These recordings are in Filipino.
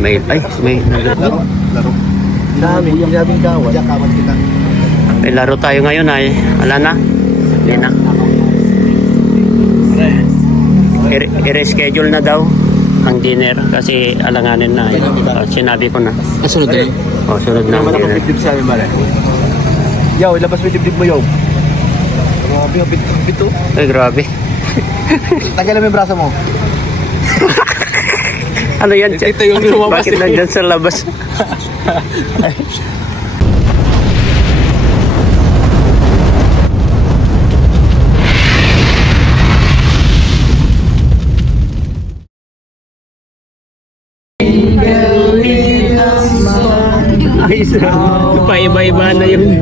may Laro. Dami, yung sabing kawan. Diyan kawan kita. May laro tayo ngayon ay. Wala na. Hindi na. I-reschedule na daw ang dinner kasi alanganin na. Sinabi ko na. Sunod na. Sunod na ang dinner. Dibdib sa amin, Mare. Yaw, ilabas mo yung dibdib mo, yaw. Grabe, ang bito. Ay, grabe. Tagalan mo yung braso mo. Ano yan? Ito yung lumabas. Bakit nandyan sa labas? Ay, paiba-iba na yung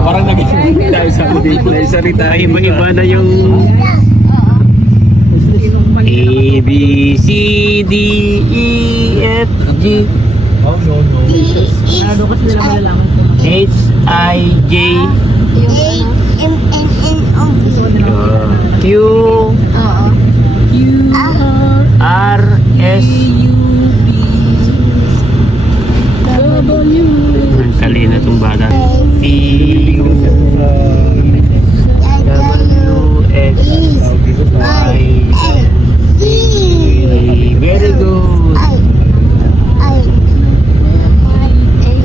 Parang naging tayo sa date na isarita. Iba-iba na yung A, B, C, D, E, F, G, H, I, J, Q, R, S, ang kali na itong bata. P, U, W, X, Y, very good.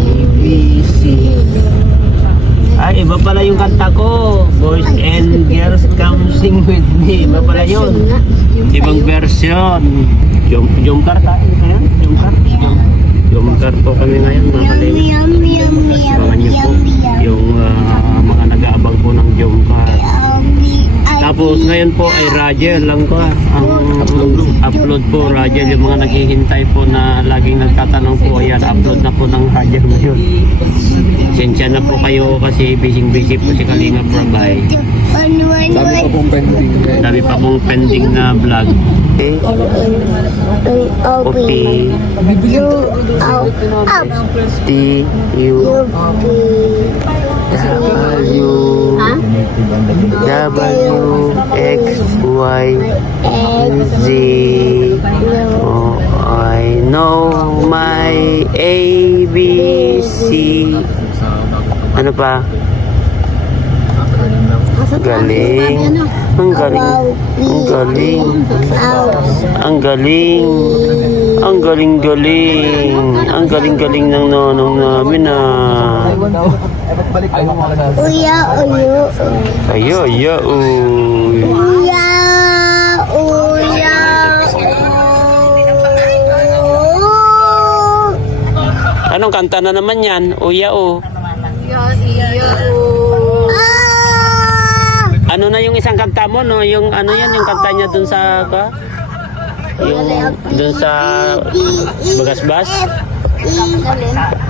ABC. Ay, iba pala yung kanta ko. Boys and girls come sing with me. Iba pala yun. Ibang version. Jumkar tayo ngayon. Jumkar po kami ngayon, mga kalemi. Abangan niyo po yung mga nag-aabang po ng Jumkar. Tapos ngayon po ay Rajel lang ko ang upload po. Rajel, yung mga naghihintay po na laging nagtatanong po, ayan, upload na po ng Rajel ngayon. Sensya na po kayo kasi busy po si Kalinga Prabay. Dami pa pong pending na vlog. Okay. T, U, W, X, Y, Z. Oh, I know my A, B, C. Ano pa? Galing. Ang galing. Ang galing. Ang galing. Ang galing-galing. Ang galing-galing ng nonong namin ah. Uya, uyo. Ayo, ayo, uy. Uya, uya. Anong kanta na naman yan? Uya, o. Ano na yung isang kanta mo, no? Yung ano yan, yung kanta niya dun sa, yung dun sa Bagasbas?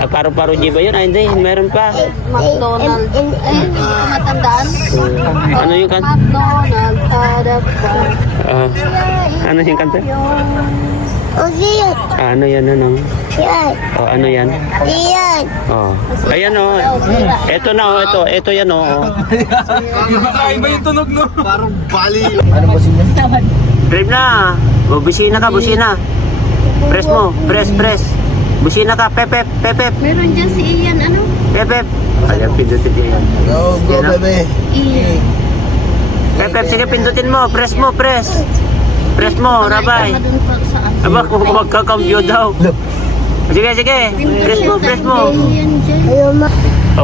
Paro-paro G ba yun? Ay, hindi, meron pa. McDonald. Matandaan? Ano yung kanta? McDonald. Ano yung kanta? Usiyan. Ano yan, ano? Yan. Ano yan? Yan. Ayan, o. Ito na, o. Ito yan, o. Iba yung tunog, no? Parang bali. Ano ba siya? Drive na. Busina ka, busina. Press mo. Press. Busina ka. Pep. Meron dyan si Ian, ano? Pep. Ayan, pindutin yan. Go, bebe. Pep, sige, pindutin mo. Press mo. Press mo, Rabay. Aba, kung magkakambyo daw. Sige. Press mo.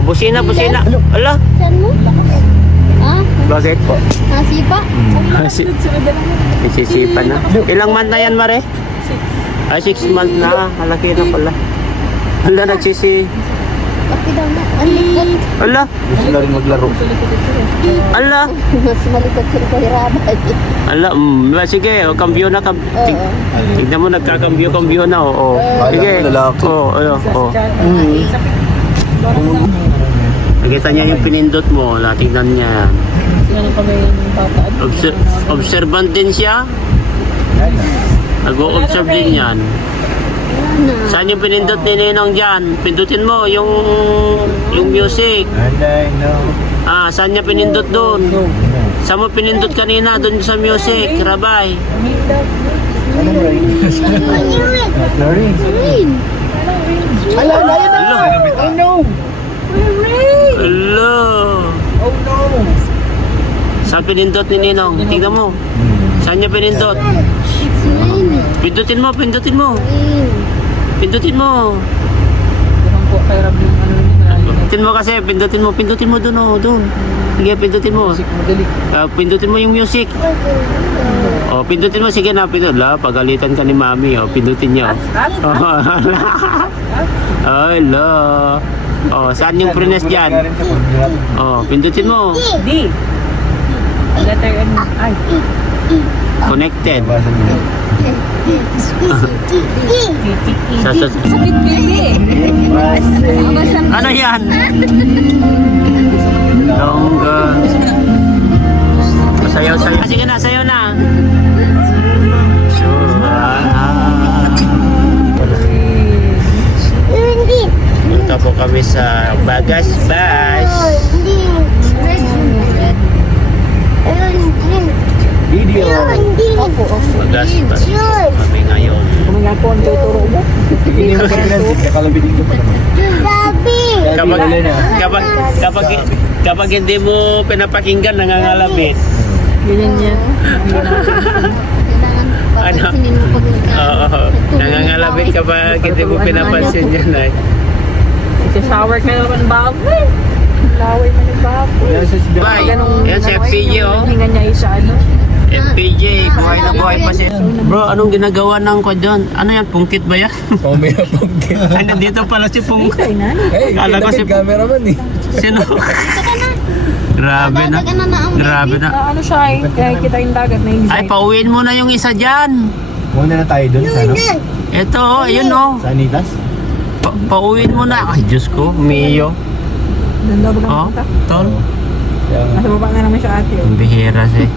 Busina. Ala. Saan mo? Ha? Bakit po? Nasipa? Isisipa na. Ilang month na yan, Mare? 6 months na. Malaki na pala. Ala, nagsisi. Bakit daw na? Alikot. Ala. Gusto na rin maglaro. Ala. Mas malikot ko rin hirabay. Ala, sige, kambyo na. Tignan mo, nagkakambyo na. Sige. Nakita niya yung pinindot mo. Tingnan niya. Observant din siya. Nag-o-observe din yan. Saan yung pinindot ni Ninong dyan? Pindutin mo yung music. Saan niya pinindot doon? Saan mo pinindot kanina doon sa music, Rabay? Anong rain? Rain. Rain. Ala, ayun na! Oh no! Hello. Oh no! Saan pinindot ni Ninong? Tignan mo. Saan niya pinindot? It's raining. Pindutin mo, pindutin mo. Rain. Pindutin mo. Pindutin mo kasi, pindutin mo doon, oh, doon. Sige, pindutin mo. Madali. Pindutin mo yung music. Oh, pindutin mo, sige na, pagalitan ka ni Mami, oh, pindutin niya. Ay, la. Oh, saan yung prines dyan? Oh, pindutin mo. D. Letter N. Ay. Connected. Sakit baby. Ano yan? Longer. Sayaw, sayaw. Sige na, sayaw na. Punta po kami sa Bagas Bash. Video. Opo, opo. Bagas Bash po kami ngayon. Kumaga po ang tuturo mo. Hindi mo kasi nakalabing ko pa naman. Kapag hindi mo pinapakinggan, nangangalabit. Ganyan yan. Kailangan Ano? papansinin mo pag Oo, nangangalabit kapag hindi mo pinapansin yan ay. Isa-shower ka naman baboy. Laway man yung baboy. Yan sa sibig. Bye. Yan si FPJ, oh. Hinga niya isa ano. FPJ, buhay na buhay pa siya. Bro, anong ginagawa ng ko dyan? Ano yan, pungkit ba yan? Oh, may pangkit. Ay, nandito pala si Pungkit. Ay, nani. Hey, Kala ko si- cameraman eh. Sino? Grabe na. Grabe na. Na ano siya eh. Kaya kita yung dagat na yung Ay, pauwiin mo na yung isa dyan. Muna na tayo dun sa ano? Ito, oh, ayun oh. Sa Anitas? Pauwiin mo na. Ay, Diyos ko, Mio. Ganda ba Oh, ng punta? tol. Nasa baba nga naman siya ate. Ang bihira siya.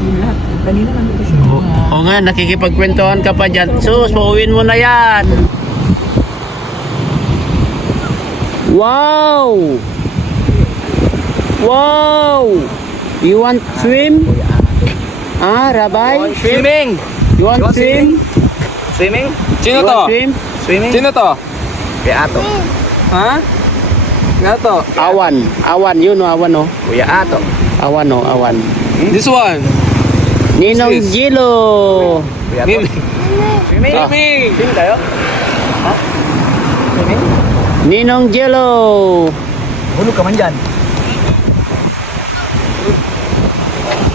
Yung lahat. Kanina nandito siya. O nga, nakikipagkwentuhan ka pa dyan. Sus, pauwiin mo na yan. Wow! Wow! You want swim? Ah, Rabay? Swimming! You want swim? Swimming? You Sino want swim? Swimming? Sino to? Kuya Ato. Ha? Nga to? Awan. Awan, yun o, awan o. Kuya Ato. Awan o, awan. This one. Ninong Who's this? Gilo. Kuya Ato. Swimming! Ah. Swimming! Swimming tayo? Ha? Swimming? Ninong Gilo. Hulog ka man dyan.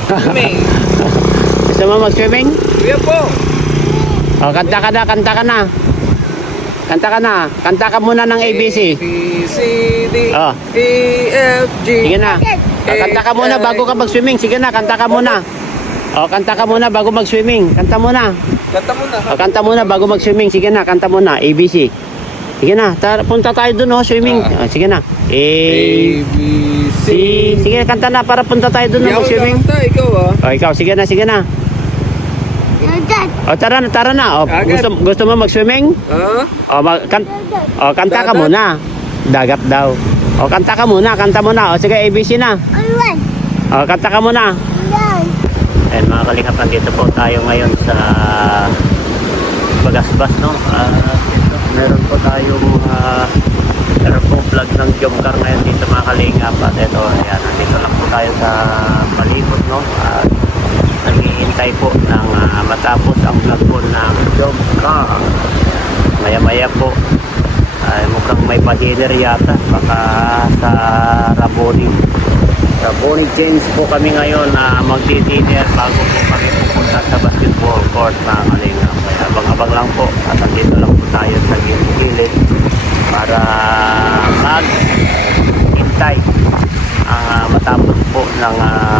Swimming! Gusto mo mag-swimming? Kuya po! O, kanta ka na, kanta ka na. Kanta ka na. Kanta ka muna ng ABC. B, C, D, Oh. E, F, G. Sige na. O, kanta ka muna bago ka mag-swimming. Sige na, kanta ka muna. O, kanta ka muna bago mag-swimming. Kanta muna. Kanta mo na. O, kanta muna bago mag-swimming. Sige na, kanta muna. ABC. Sige na, punta tayo dun, swimming. O, sige na. A, B, C. Sige, kanta na para punta tayo dun, mag-swimming. Kanta, ikaw ah. O, ikaw, sige na, sige na. O, tara na, tara na. O, Agad. gusto mo mag-swimming? Ha? O, kanta ka Dagat? muna. Dagat daw. O, kanta ka muna, kanta muna. O, sige, ABC na. O, kanta ka muna. Ayan mga kalingap, nandito po tayo ngayon sa Bagasbas, no? Dito, meron po tayong meron po vlog ng Jomcar ngayon dito mga kalingap. At ito, ayan, nandito lang po tayo sa palibot, no? At naghihintay po ng matapos ang vlog po ng Jomcar. Maya maya po ay mukhang may pa-dinner yata, baka sa Raboni Chains po kami ngayon na magdi-dinner bago po kami pupunta sa basketball court mga kalingap. Kaya abang-abang lang po at andito lang po tayo sa gilid para mag-hintay ang matapos po ng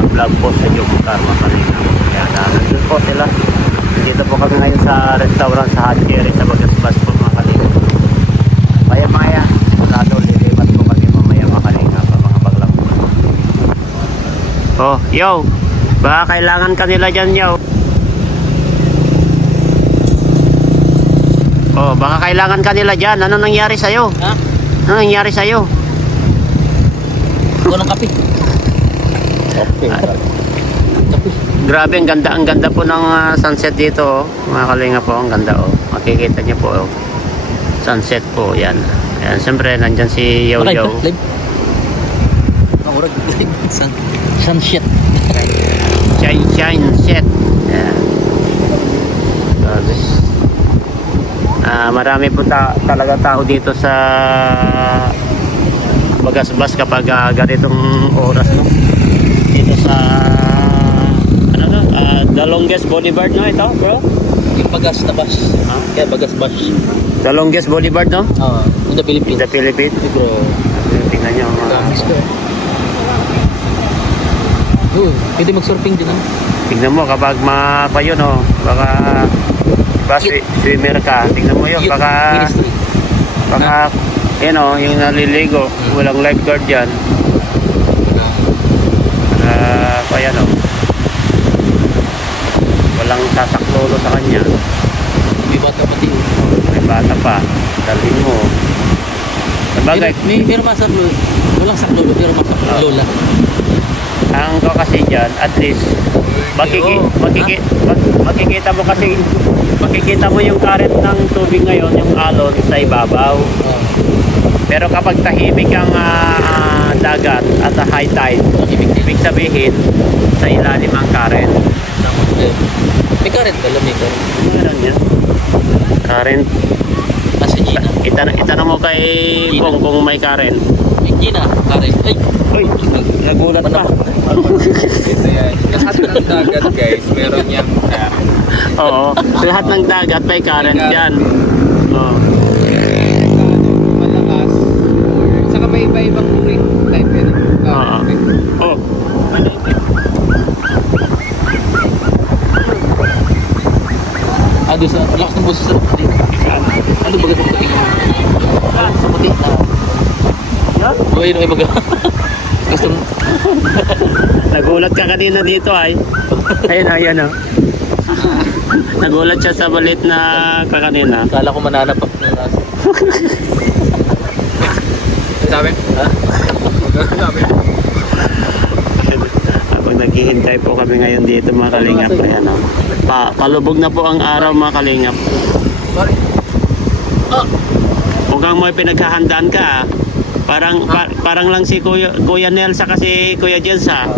vlog po sa Jomcar mga kalingap. Kaya nandun po sila. Dito po kami ngayon sa restaurant sa Hot Cherry sa Bagasbas po mga kalingap. Maya-maya, sigurado lilipat po kami mamaya mga kalingap. Abang-abang lang po. Oh, yo. Baka kailangan kanila dyan, yo. Oh, baka kailangan kanila dyan. Ano nangyari sa'yo? Ha? Ano nangyari sa'yo? Ako ng kape. Okay. Grabe, ang ganda po ng sunset dito, oh. Mga kalinga po, ang ganda, oh. Makikita niyo po, oh. Sunset po, yan. Ayan, siyempre, nandyan si Yaw Yaw. Live. Maurag, live. Sunset. Shine set. Ayan. Grabe. Marami po talaga tao dito sa Bagasbas kapag ganitong oras, no? Dito sa the longest boulevard, no, ito, bro? Yung bagas na bus. Kaya bagas bus. The longest boulevard, no? In the In Philippines. the Philippines. Bro. Tingnan nyo, mga... Pwede mag-surfing din, Tingnan mo kapag pa yun, oh. Baka swimmer ka. Tingnan mo yun, baka yun, oh, yung naliligo. Walang lifeguard dyan. Pa yan, oh. Walang sasaklolo sa kanya. May bata pati. May bata pa. Dalhin mo. Sabagay, Meron masang lola. Walang saklolo, pero masang lola. ang ko kasi dyan, at least, makikita mo kasi, makikita mo yung current ng tubig ngayon, yung alon sa ibabaw. Pero kapag tahimik ang dagat at high tide, ibig sabihin, sa ilalim ang current. May current pala, may current. Meron yan. Current. Nasa Gina. Itanong mo kay Kong kung may current. May Gina, current. Ay! Uy, nagulat pa. Ito yan. Lahat ng dagat guys, meron niyang Oo, lahat ng dagat may current yan. Oo. malakas. Saka may iba-ibang uri type yan. Oh. Doon sa lakas ng boses sa puti. Ano baga sa puti? Sa puti. Ay baga. Gusto mo? Nagulat ka kanina dito ay. Ayan oh. Nagulat siya sa balit na kanina. Kala ko mananapak ng aso. Sabi? Ha? Sabi? Habang naghihintay po kami ngayon dito mga kalingap. Ayan oh. Palubog na po ang araw mga kalingap. Mukhang may pinaghahandaan ka ah. Parang lang si Kuya Nelsa kasi Kuya Jens ah.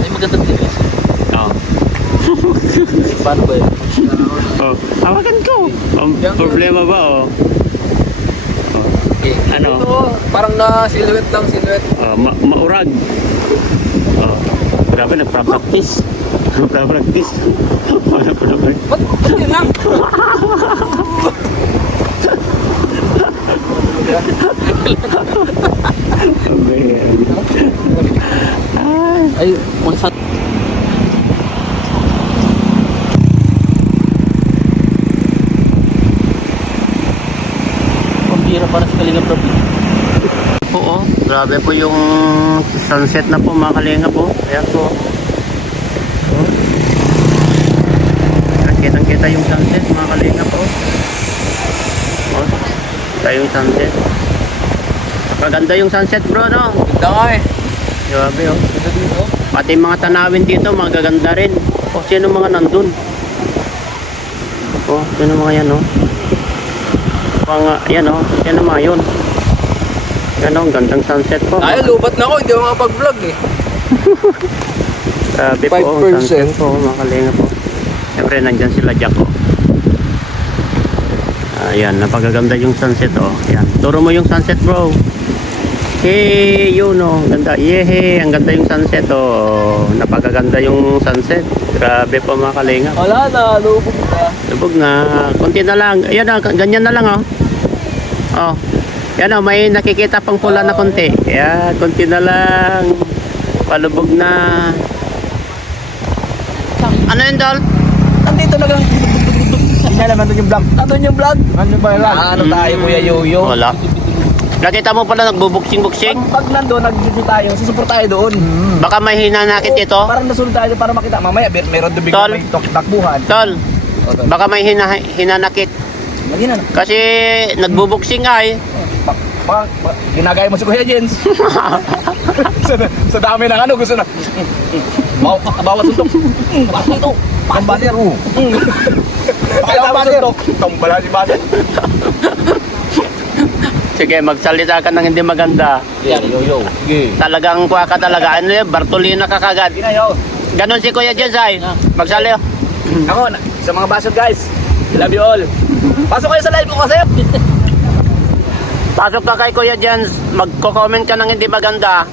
Ay maganda din kasi. Oh. Paano ba yun? Oh, hawakan ko. Problema ba oh? Okay. Ano? Ito, parang na silhouette lang, silhouette. Maurag. Oh. Grabe, nagpa-practice. Nagpa-practice. Wala pa naman. Ba't yun lang? Ay, masat. Pambira para sa Kalingap Rob. Oo, grabe po yung sunset na po mga kalinga po. Ayan po. Kitang-kita yung sunset mga kalinga po. Oh, kita yung sunset. Maganda yung sunset bro, no? Ganda nga eh. Grabe oh. Ganda dito. Pati mga tanawin dito, magaganda rin. O, sino mga nandun? O, sino mga yan, oh? Yan, oh. Yan ang mga yun. Yan, oh. Gandang sunset po. Ay, lubat na ako. Hindi ako makapag-vlog eh. Grabe po, oh. 5%. Sunset po, mga kalinga po. Siyempre, nandyan sila Jack, oh. Ayan, napagaganda yung sunset, oh. Ayan. Turo mo yung sunset, bro. Hey, yun oh, ganda. Yehe, ang ganda yung sunset oh. Napakaganda yung sunset. Grabe po mga kalinga. Wala na, lubog na. Lubog na. Konti na lang. Ayan oh, ganyan na lang oh. Oh. Yan oh, may nakikita pang pula na konti. Ayan, konti na lang. Palubog na. Ano yun, Dol? Nandito na lang. Hindi naman doon yung vlog. Doon yung vlog. Ano ba yun? Ano tayo, Kuya Yoyo? Wala. Nakita mo pala nagbubuksing-buksing? Pag nandun, nag-video tayo, susuport tayo doon. Baka may hinanakit ito. Parang nasunod tayo para makita. Mamaya, meron doon Tol. biglang may takbuhan. Tol, baka may hinanakit. Lagi na. Kasi nagbubuksing ay. ginagaya mo si Kuya Jens. sa dami ng ano, gusto na. Bawat suntok. Bawat suntok. Ang baser, oh. Kaya bawat suntok. Tumbala si Baser. Sige, magsalita ka ng hindi maganda. Yan, yo. Sige. Talagang kuha ka talaga. Ano yun? Bartolina ka kagad. Sige na, yo. Ganon si Kuya Jens ay. Magsali. Ako, sa mga basod guys, I love you all. Pasok kayo sa live ko kasi. Pasok ka kay Kuya Jens. Magko-comment ka ng hindi maganda.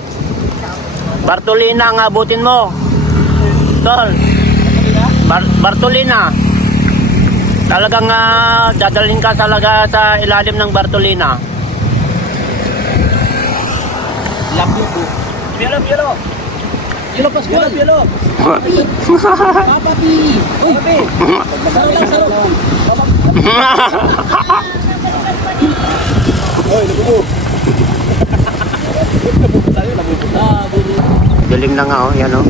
Bartolina ang abutin mo. Tol. Bartolina. Talagang dadalhin ka talaga sa ilalim ng Bartolina. Love you po. Yelo. Yelo Pascual. Yelo. Papi. Uy, papi. Saro lang. Oy, lububo. Galing na nga oh, yan oh.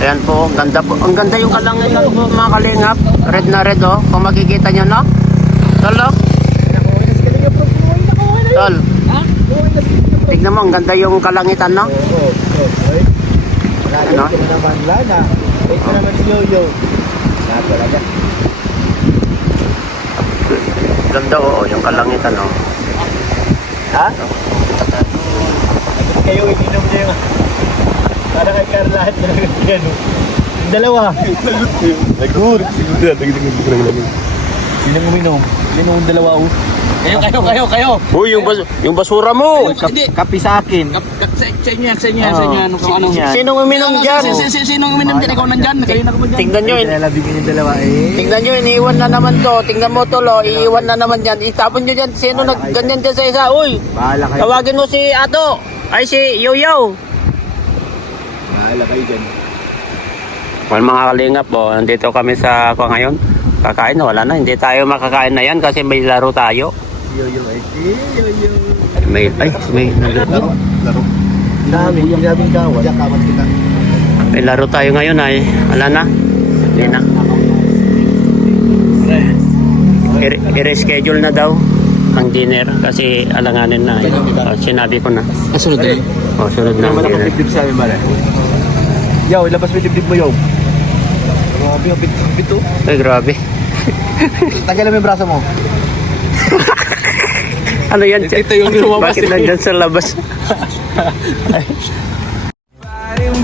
Ayan po, ang ganda po. Ang ganda yung kalangitan po mga kalingap. Red na red oh. Kung makikita nyo no? Tol oh. Tol. Tignan mo, ang ganda yung kalangitan no? Ano? Ito naman, Lana. Ito naman si Yoyo. Talaga. Ganda oh, yung kalangitan oh. Ha? Kayo, ininom niyo yung... Para kay Carla at yan. Dalawa. Nag-good. Sinong uminom? Sino yung dalawa oh? Kayo. Uy, yung basura mo. Kapi sa akin. Sa inyo, ano kung ano. Sinong uminom dyan? Sinong uminom dyan? Ikaw nandyan. Kayo na kuman dyan. Tingnan nyo, Nilalabigin yung dalawa eh. tingnan nyo, iniiwan na naman to. Tingnan mo to, lo, iiwan na naman dyan. Itapon nyo dyan. Sino nagganyan dyan sa isa? Uy, Bahala kayo. tawagin mo si Ato. Ay, si Yoyo. Bahala kayo dyan. Well, mga kalingap po, nandito kami sa ako ngayon. Kakain na, wala na. Hindi tayo makakain na yan kasi may laro tayo. Yoyo ay Yoyo. May Laro. Sinabing kawan. Diyan kawan kita. may laro tayo ngayon ay. Wala na. Hindi na. I-reschedule na daw ang dinner kasi alanganin na. Sinabi ko na. Sunod din. Sunod na ang dinner. Dibdib sa amin ba rin? Yo, ilabas mo yung dibdib mo yo. Grabe, ang bito. Ay, grabe. Tagalan mo yung braso mo. Ano yan? Ito yung lumabas. Bakit nandyan sa labas? Fighting